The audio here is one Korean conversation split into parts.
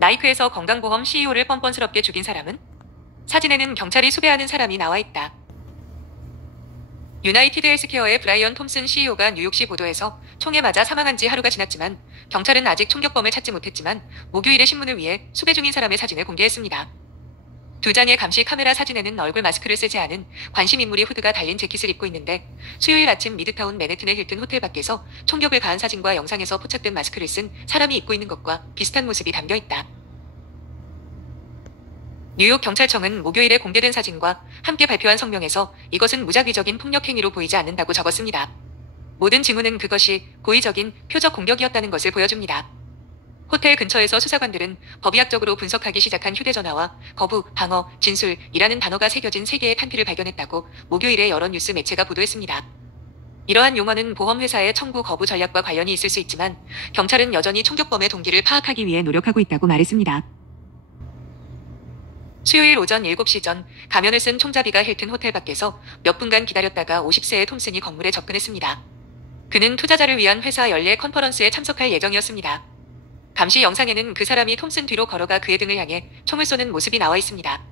나이크에서 건강보험 CEO를 뻔뻔스럽게 죽인 사람은? 사진에는 경찰이 수배하는 사람이 나와 있다. 유나이티드 헬스케어의 브라이언 톰슨 CEO가 뉴욕시 보도에서 총에 맞아 사망한 지 하루가 지났지만 경찰은 아직 총격범을 찾지 못했지만 목요일에 신문을 위해 수배 중인 사람의 사진을 공개했습니다. 두 장의 감시 카메라 사진에는 얼굴 마스크를 쓰지 않은 관심 인물이 후드가 달린 재킷을 입고 있는데 수요일 아침 미드타운 맨해튼의 힐튼 호텔 밖에서 총격을 가한 사진과 영상에서 포착된 마스크를 쓴 사람이 입고 있는 것과 비슷한 모습이 담겨 있다. 뉴욕 경찰청은 목요일에 공개된 사진과 함께 발표한 성명에서 이것은 무작위적인 폭력 행위로 보이지 않는다고 적었습니다. 모든 징후는 그것이 고의적인 표적 공격이었다는 것을 보여줍니다. 호텔 근처에서 수사관들은 법의학적으로 분석하기 시작한 휴대전화와 거부, 방어, 진술이라는 단어가 새겨진 3개의 탄피를 발견했다고 목요일에 여러 뉴스 매체가 보도했습니다. 이러한 용어는 보험회사의 청구 거부 전략과 관련이 있을 수 있지만 경찰은 여전히 총격범의 동기를 파악하기 위해 노력하고 있다고 말했습니다. 수요일 오전 7시 전 가면을 쓴 총잡이가 힐튼 호텔 밖에서 몇 분간 기다렸다가 50세의 톰슨이 건물에 접근했습니다. 그는 투자자를 위한 회사 연례 컨퍼런스에 참석할 예정이었습니다. 감시 영상에는 그 사람이 톰슨 뒤로 걸어가 그의 등을 향해 총을 쏘는 모습이 나와 있습니다.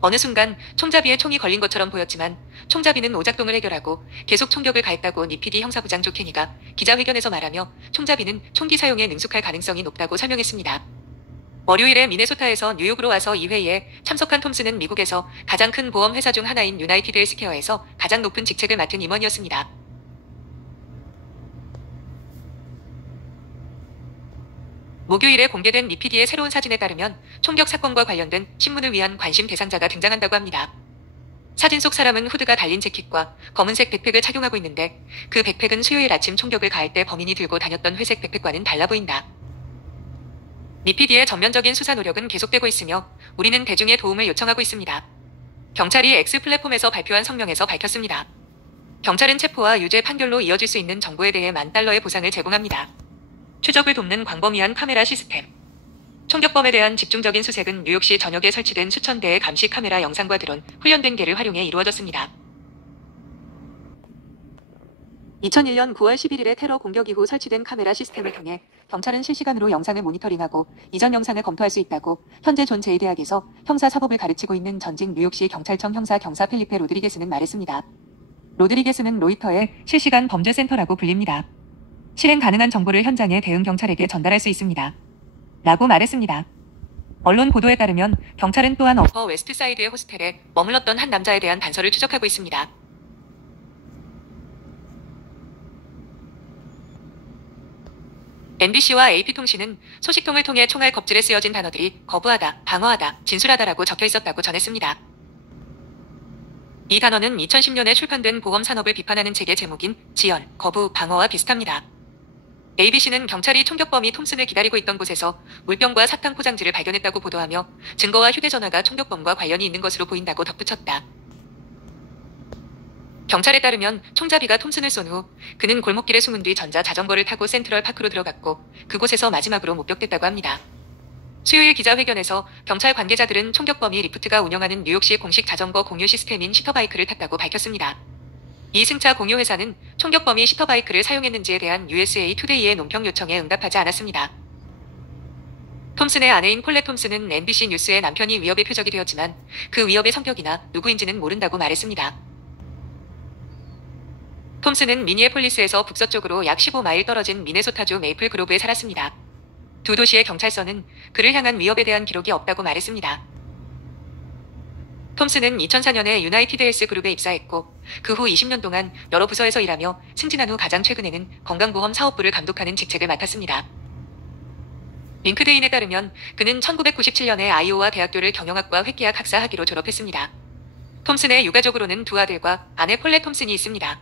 어느 순간 총잡이에 총이 걸린 것처럼 보였지만 총잡이는 오작동을 해결하고 계속 총격을 가했다고 니피디 형사부장 조 케니가 기자회견에서 말하며 총잡이는 총기 사용에 능숙할 가능성이 높다고 설명했습니다. 월요일에 미네소타에서 뉴욕으로 와서 이 회의에 참석한 톰슨은 미국에서 가장 큰 보험 회사 중 하나인 유나이티드 헬스케어에서 가장 높은 직책을 맡은 임원이었습니다. 목요일에 공개된 니피디의 새로운 사진에 따르면 총격 사건과 관련된 신문을 위한 관심 대상자가 등장한다고 합니다. 사진 속 사람은 후드가 달린 재킷과 검은색 백팩을 착용하고 있는데 그 백팩은 수요일 아침 총격을 가할 때 범인이 들고 다녔던 회색 백팩과는 달라 보인다. 니피디의 전면적인 수사 노력은 계속되고 있으며 우리는 대중의 도움을 요청하고 있습니다. 경찰이 X 플랫폼에서 발표한 성명에서 밝혔습니다. 경찰은 체포와 유죄 판결로 이어질 수 있는 정보에 대해 $10,000의 보상을 제공합니다. 추적을 돕는 광범위한 카메라 시스템. 총격범에 대한 집중적인 수색은 뉴욕시 전역에 설치된 수천 대의 감시 카메라 영상과 드론, 훈련된 개를 활용해 이루어졌습니다. 2001년 9월 11일의 테러 공격 이후 설치된 카메라 시스템을 통해 경찰은 실시간으로 영상을 모니터링하고 이전 영상을 검토할 수 있다고 현재 존 제이 대학에서 형사사법을 가르치고 있는 전직 뉴욕시 경찰청 경사 펠리페 로드리게스는 말했습니다. 로드리게스는 로이터의 실시간 범죄센터라고 불립니다. 실행 가능한 정보를 현장의 대응 경찰에게 전달할 수 있습니다. 라고 말했습니다. 언론 보도에 따르면 경찰은 또한 어퍼 웨스트사이드의 호스텔에 머물렀던 한 남자에 대한 단서를 추적하고 있습니다. NBC와 AP통신은 소식통을 통해 총알 겁질에 쓰여진 단어들이 거부하다, 방어하다, 진술하다라고 적혀 있었다고 전했습니다. 이 단어는 2010년에 출판된 보험 산업을 비판하는 책의 제목인 지연, 거부, 방어와 비슷합니다. ABC는 경찰이 총격범이 톰슨을 기다리고 있던 곳에서 물병과 사탕 포장지를 발견했다고 보도하며 증거와 휴대전화가 총격범과 관련이 있는 것으로 보인다고 덧붙였다. 경찰에 따르면 총잡이가 톰슨을 쏜 후 그는 골목길에 숨은 뒤 자전거를 타고 센트럴 파크로 들어갔고 그곳에서 마지막으로 목격됐다고 합니다. 수요일 기자회견에서 경찰 관계자들은 총격범이 리프트가 운영하는 뉴욕시 공식 자전거 공유 시스템인 시터바이크를 탔다고 밝혔습니다. 이 승차 공유 회사는 총격범이 시터바이크를 사용했는지에 대한 USA 투데이의 논평 요청에 응답하지 않았습니다. 톰슨의 아내인 콜렛 톰슨은 NBC 뉴스의 남편이 위협의 표적이 되었지만 그 위협의 성격이나 누구인지는 모른다고 말했습니다. 톰슨은 미니애폴리스에서 북서쪽으로 약 15마일 떨어진 미네소타주 메이플 그로브에 살았습니다. 두 도시의 경찰서는 그를 향한 위협에 대한 기록이 없다고 말했습니다. 톰슨은 2004년에 유나이티드 헬스 그룹에 입사했고 그 후 20년 동안 여러 부서에서 일하며 승진한 후 가장 최근에는 건강보험 사업부를 감독하는 직책을 맡았습니다. 링크드인에 따르면 그는 1997년에 아이오와 대학교를 경영학과 회계학 학사 학위로 졸업했습니다. 톰슨의 유가족으로는 두 아들과 아내 폴렛 톰슨이 있습니다.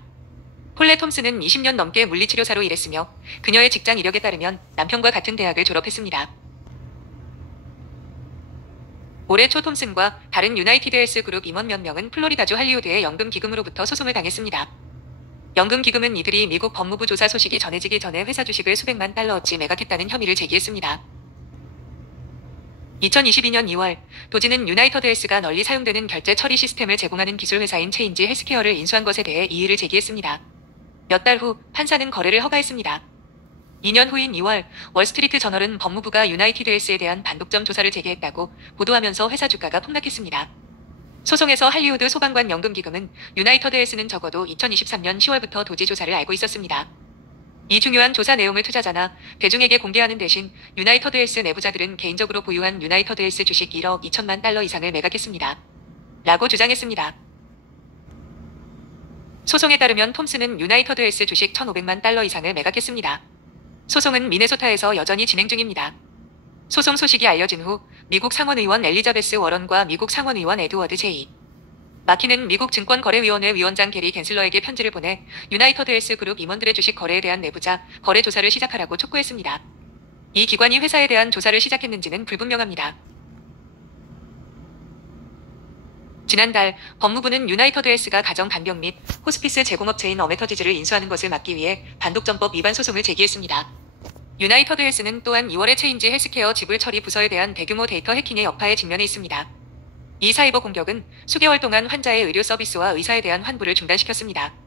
폴렛 톰슨은 20년 넘게 물리치료사로 일했으며 그녀의 직장 이력에 따르면 남편과 같은 대학을 졸업했습니다. 올해 초 톰슨과 다른 유나이티드 헬스 그룹 임원 몇 명은 플로리다주 할리우드의 연금기금으로부터 소송을 당했습니다. 연금기금은 이들이 미국 법무부 조사 소식이 전해지기 전에 회사 주식을 수백만 달러어치 매각했다는 혐의를 제기했습니다. 2022년 2월 도지는 유나이티드 헬스가 널리 사용되는 결제 처리 시스템을 제공하는 기술 회사인 체인지 헬스케어를 인수한 것에 대해 이의를 제기했습니다. 몇 달 후 판사는 거래를 허가했습니다. 2년 후인 2월 월스트리트 저널은 법무부가 유나이티드 헬스에 대한 반독점 조사를 제기했다고 보도하면서 회사 주가가 폭락했습니다. 소송에서 할리우드 소방관 연금기금은 유나이티드 헬스는 적어도 2023년 10월부터 도지 조사를 알고 있었습니다. 이 중요한 조사 내용을 투자자나 대중에게 공개하는 대신 유나이티드 헬스 내부자들은 개인적으로 보유한 유나이티드 헬스 주식 1억 2천만 달러 이상을 매각했습니다. 라고 주장했습니다. 소송에 따르면 톰슨은 유나이티드 헬스 주식 1,500만 달러 이상을 매각했습니다. 소송은 미네소타에서 여전히 진행 중입니다. 소송 소식이 알려진 후 미국 상원의원 엘리자베스 워런과 미국 상원의원 에드워드 제이 마키는 미국 증권거래위원회 위원장 게리 갠슬러에게 편지를 보내 유나이티드 헬스 그룹 임원들의 주식 거래에 대한 내부자 거래 조사를 시작하라고 촉구했습니다. 이 기관이 회사에 대한 조사를 시작했는지는 불분명합니다. 지난달 법무부는 유나이티드 헬스가 가정 간병 및 호스피스 제공업체인 어메터지즈를 인수하는 것을 막기 위해 반독점법 위반 소송을 제기했습니다. 유나이티드 헬스는 또한 2월에 체인지 헬스케어 지불 처리 부서에 대한 대규모 데이터 해킹의 여파에 직면해 있습니다. 이 사이버 공격은 수개월 동안 환자의 의료 서비스와 의사에 대한 환부를 중단시켰습니다.